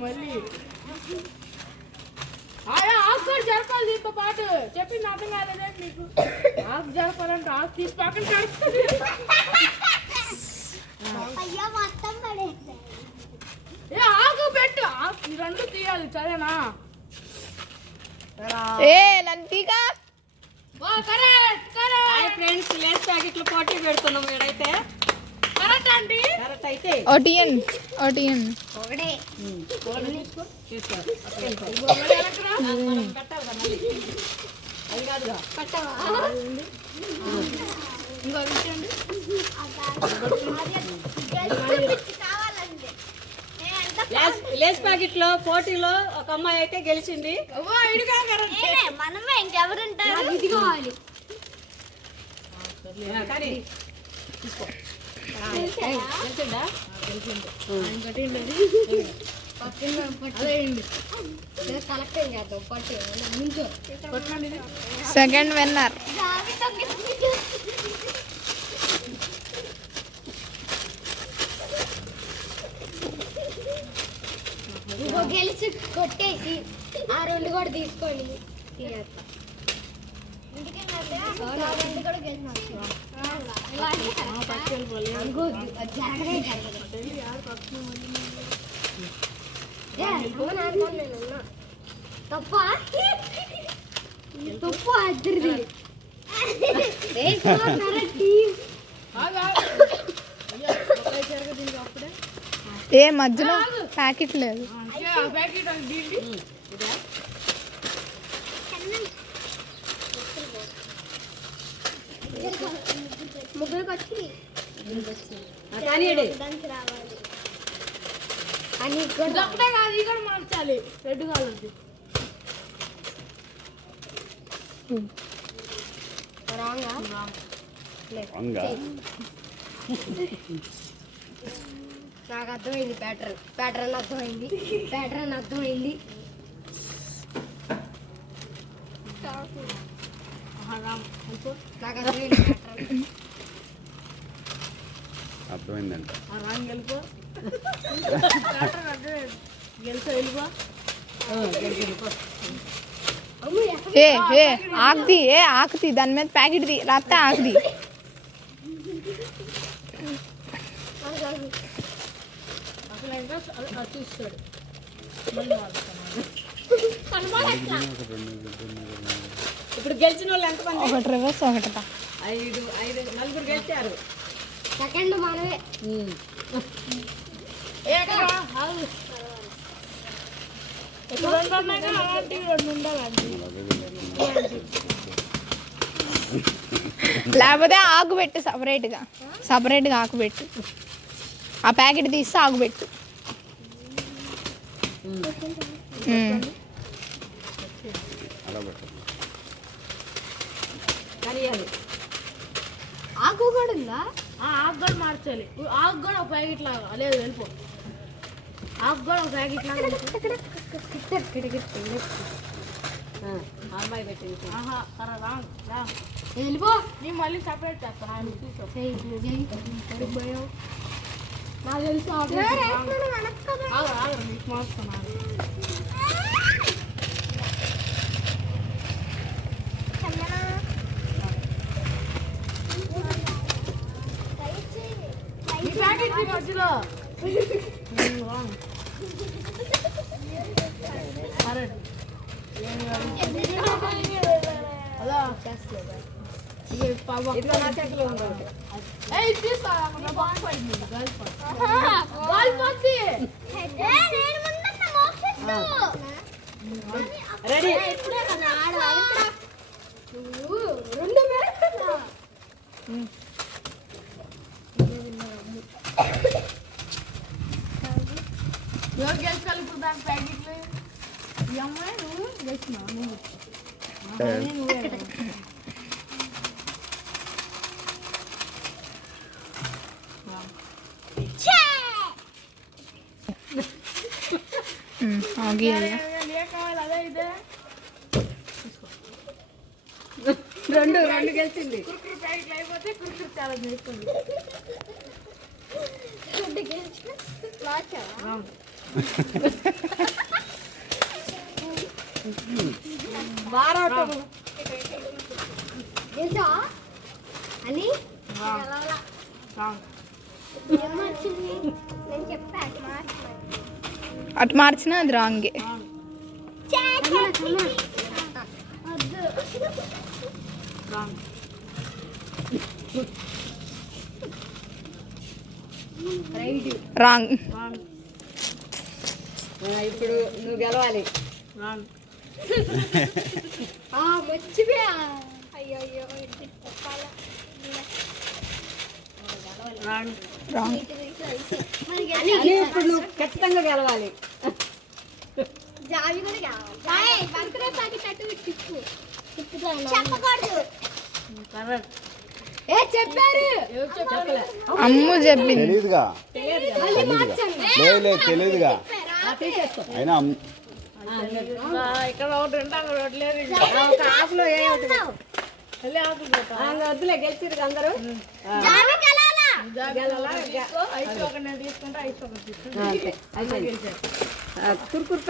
మళ్ళీ ఆకు జరపాలి దీంతో పాటు చెప్పింది అర్థం కాలేదే మీకు. ఆకు జరపాలంటే ఆకు తీసి పక్కన జరుపుతుంది. ఆకు పెట్టు, ఆకు రెండు తీయాలి సరేనా? ఫ్రెండ్స్ లేస్ ప్యాకెట్లు పోటీ పెడుతున్నాం ఇక్కడైతే. కరెక్ట్ అండి. కరెక్ట్ అయితే ఓటియన్ ఓటియన్ ఒకటే అది కాదుగా ఇంకో విషయం లేస్ ప్యాకెట్ లో పోటీలో ఒక అమ్మాయి అయితే గెలిచింది. మనమే ఇంకెవరుంటారు? ఇది కావాలి కానీ తీసుకో. Second winner. గెలిచి కొట్టేసి ఆ రెండు కూడా తీసుకొని తప్ప అద్దరిది ఏ మధ్యలో ప్యాకెట్ లేదు. ముగ్గురికి వచ్చి రావాలి అని ఒకటే కాదు, ఇది కూడా మార్చాలి. రెడ్ కావాలి. నాకు అర్థమైంది ప్యాటర్న్ అర్థమైంది నాకు అర్థమైందంట. ఆకుది ఆకుది దాని మీద ప్యాకెట్ ది రాస్తే ఆకుది. ఇప్పుడు గెలిచిన వాళ్ళు ఎంతమంది? ఒకటి రివర్స్ ఒకటి ఐదు నలుగురు గెలిచారు. సెకండ్ మనమే. లేకపోతే ఆకు పెట్టు, సపరేట్గా ఆకు పెట్టు. ఆ ప్యాకెట్ తీస్తే ఆకు పెట్టు. ఆకు కూడా ఉందా? ఆకు కూడా మార్చాలి. ఆకు కూడా ఒక ప్యాకెట్ లాగా లేదు వెళ్ళిపో. ఆకు కూడా ఒక ప్యాకెట్ లాగా అమ్మాయి పెట్టింది. వెళ్ళిపో. నేను మళ్ళీ సపరేట్ చేస్తాను. నాకు తెలుసు మీకు మార్చుకున్నాను. ఈ ప్యాకెట్ మధ్యలో అలా రెడీ ఎవరు గెలుచుకోవాలి ఇప్పుడు దాని ప్యాకెట్లు? ఈ అమ్మాయి నువ్వు గెలిచినా నువ్వు ఆగి కావాలి. అదే ఇదే రెండు గెలిచింది. కుర్కురు ప్యాకెట్లు అయిపోతే కుర్కురు ఛాలెంజ్ చేస్తుంది. వారం తెలుసా అని నేను చెప్పా అటు మార్చినా అది రాంగే. రాంగ్. ఇప్పుడు నువ్వు గెలవాలి. మర్చిపోయా. అయ్యో అయ్యో రాంగ్. అని ఇప్పుడు నువ్వు ఖచ్చితంగా గెలవాలి. జావి కూడా కావాలి. బంకరే ప్యాకెట్ అటు తిప్పు. చెప్పకూడదు. ఏ చెప్పారు. అమ్ము చెప్పింది. తెలీదుగా మళ్ళీ మార్చండి. లేదు తెలియదుగా తీసేసుకో. అయినా ఇక్కడ ఒకటి ఉంటే అక్కడ ఒకటి లేదు. ఒక ఆకులో ఏ అవుతుంది? మళ్ళీ అవుతుంది. వద్దులే, గెలిచిరు అందరూ. జావి గెలాలా. ఐస్ ఒకటి నేను తీసుకుంటే ఐస్ ఒకటి తీసుకుంటా. అంతే. కుర్కురు